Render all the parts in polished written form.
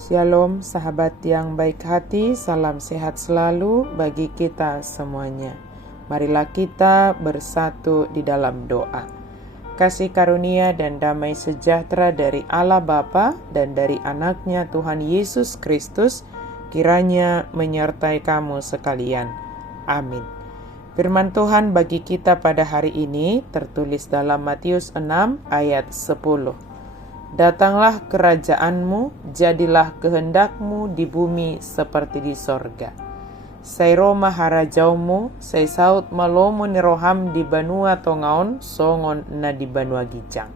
Shalom sahabat yang baik hati, salam sehat selalu bagi kita semuanya. Marilah kita bersatu di dalam doa. Kasih karunia dan damai sejahtera dari Allah Bapa dan dari anaknya Tuhan Yesus Kristus kiranya menyertai kamu sekalian. Amin. Firman Tuhan bagi kita pada hari ini tertulis dalam Matius 6 ayat 10. Datanglah kerajaanmu, jadilah kehendakmu di bumi seperti di sorga. Sairo maharajaumu, say saut malomo niroham di banua tongaon, songon na di banua gijang.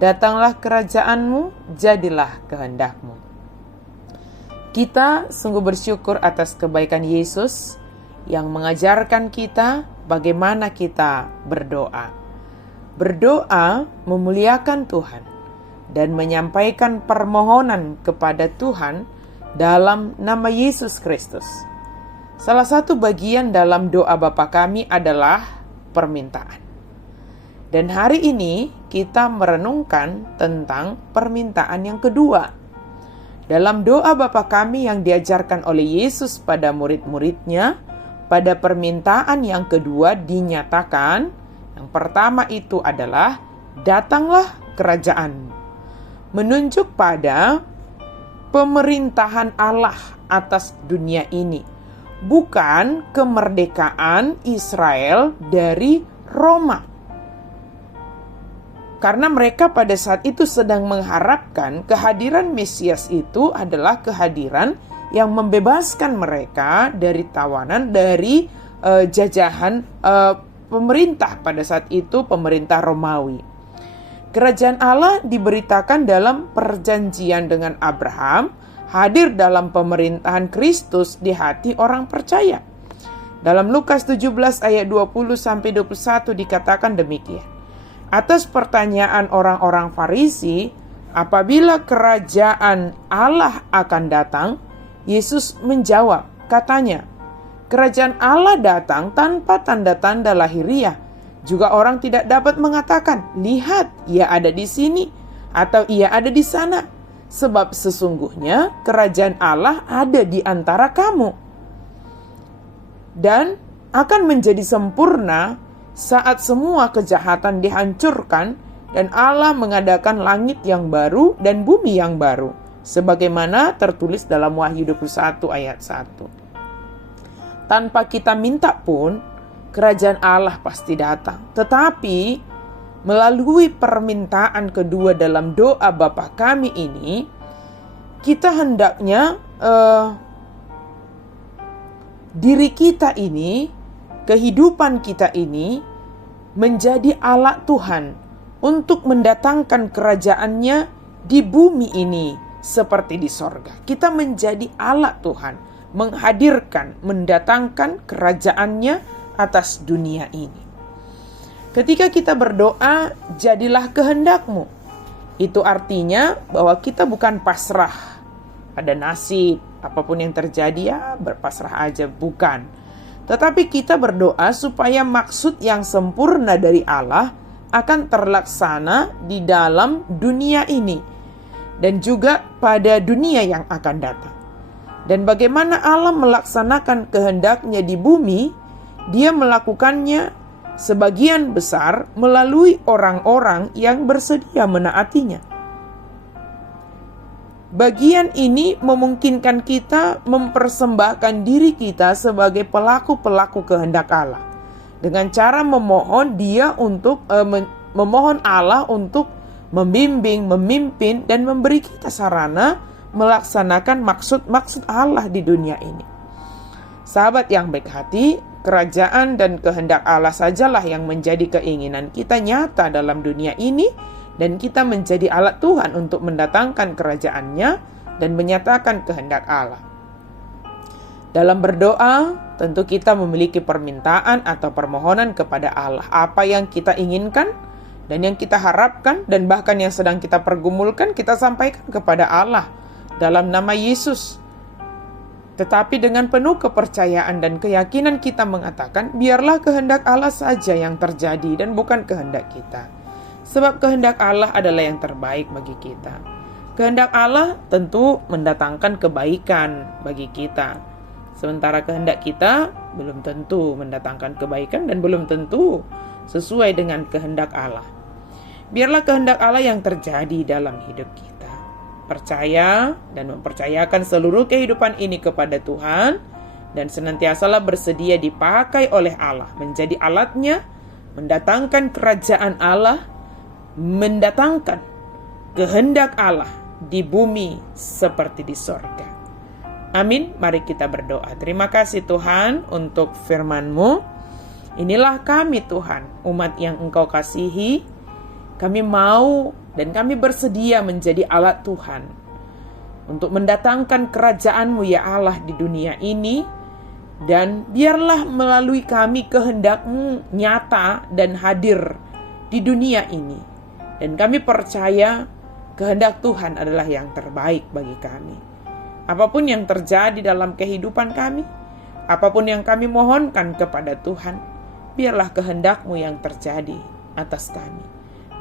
Datanglah kerajaanmu, jadilah kehendakmu. Kita sungguh bersyukur atas kebaikan Yesus yang mengajarkan kita bagaimana kita berdoa. Berdoa memuliakan Tuhan dan menyampaikan permohonan kepada Tuhan dalam nama Yesus Kristus. Salah satu bagian dalam doa Bapa kami adalah permintaan. Dan hari ini kita merenungkan tentang permintaan yang kedua. Dalam doa Bapa kami yang diajarkan oleh Yesus pada murid-muridnya, pada permintaan yang kedua dinyatakan, yang pertama itu adalah, datanglah kerajaanmu. Menunjuk pada pemerintahan Allah atas dunia ini, bukan kemerdekaan Israel dari Roma. Karena mereka pada saat itu sedang mengharapkan kehadiran Mesias itu adalah kehadiran yang membebaskan mereka dari tawanan, dari jajahan pemerintah pada saat itu, pemerintah Romawi. Kerajaan Allah diberitakan dalam perjanjian dengan Abraham, hadir dalam pemerintahan Kristus di hati orang percaya. Dalam Lukas 17 ayat 20-21 dikatakan demikian. Atas pertanyaan orang-orang Farisi, apabila kerajaan Allah akan datang, Yesus menjawab, katanya, kerajaan Allah datang tanpa tanda-tanda lahiriah. Juga orang tidak dapat mengatakan, lihat, ia ada di sini, atau ia ada di sana. Sebab sesungguhnya kerajaan Allah ada di antara kamu. Dan akan menjadi sempurna saat semua kejahatan dihancurkan dan Allah mengadakan langit yang baru dan bumi yang baru. Sebagaimana tertulis dalam Wahyu 21 ayat 1. Tanpa kita minta pun, kerajaan Allah pasti datang. Tetapi melalui permintaan kedua dalam doa Bapa kami ini, kita hendaknya diri kita ini, kehidupan kita ini menjadi alat Tuhan untuk mendatangkan kerajaannya di bumi ini seperti di sorga. Kita menjadi alat Tuhan, menghadirkan, mendatangkan kerajaannya atas dunia ini. Ketika kita berdoa, jadilah kehendakmu. Itu artinya bahwa kita bukan pasrah pada nasib, apapun yang terjadi ya berpasrah aja, bukan. Tetapi kita berdoa supaya maksud yang sempurna dari Allah akan terlaksana di dalam dunia ini dan juga pada dunia yang akan datang. Dan bagaimana Allah melaksanakan kehendaknya di bumi, Dia melakukannya sebagian besar melalui orang-orang yang bersedia menaatinya. Bagian ini memungkinkan kita mempersembahkan diri kita sebagai pelaku-pelaku kehendak Allah dengan cara memohon memohon Allah untuk membimbing, memimpin dan memberi kita sarana melaksanakan maksud-maksud Allah di dunia ini. Sahabat yang baik hati, kerajaan dan kehendak Allah sajalah yang menjadi keinginan kita nyata dalam dunia ini, dan kita menjadi alat Tuhan untuk mendatangkan kerajaannya dan menyatakan kehendak Allah. Dalam berdoa, tentu kita memiliki permintaan atau permohonan kepada Allah. Apa yang kita inginkan dan yang kita harapkan dan bahkan yang sedang kita pergumulkan, kita sampaikan kepada Allah dalam nama Yesus. Tetapi dengan penuh kepercayaan dan keyakinan kita mengatakan, biarlah kehendak Allah saja yang terjadi dan bukan kehendak kita. Sebab kehendak Allah adalah yang terbaik bagi kita. Kehendak Allah tentu mendatangkan kebaikan bagi kita. Sementara kehendak kita belum tentu mendatangkan kebaikan dan belum tentu sesuai dengan kehendak Allah. Biarlah kehendak Allah yang terjadi dalam hidup kita. Percaya dan mempercayakan seluruh kehidupan ini kepada Tuhan, dan senantiasalah bersedia dipakai oleh Allah, menjadi alatnya, mendatangkan kerajaan Allah, mendatangkan kehendak Allah di bumi seperti di sorga. Amin. Mari kita berdoa. Terima kasih Tuhan untuk firman-Mu. Inilah kami Tuhan, umat yang Engkau kasihi. Kami mau dan kami bersedia menjadi alat Tuhan untuk mendatangkan kerajaan-Mu ya Allah di dunia ini. Dan biarlah melalui kami kehendak-Mu nyata dan hadir di dunia ini. Dan kami percaya kehendak Tuhan adalah yang terbaik bagi kami. Apapun yang terjadi dalam kehidupan kami, apapun yang kami mohonkan kepada Tuhan, biarlah kehendak-Mu yang terjadi atas kami.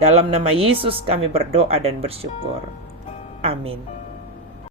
Dalam nama Yesus kami berdoa dan bersyukur. Amin.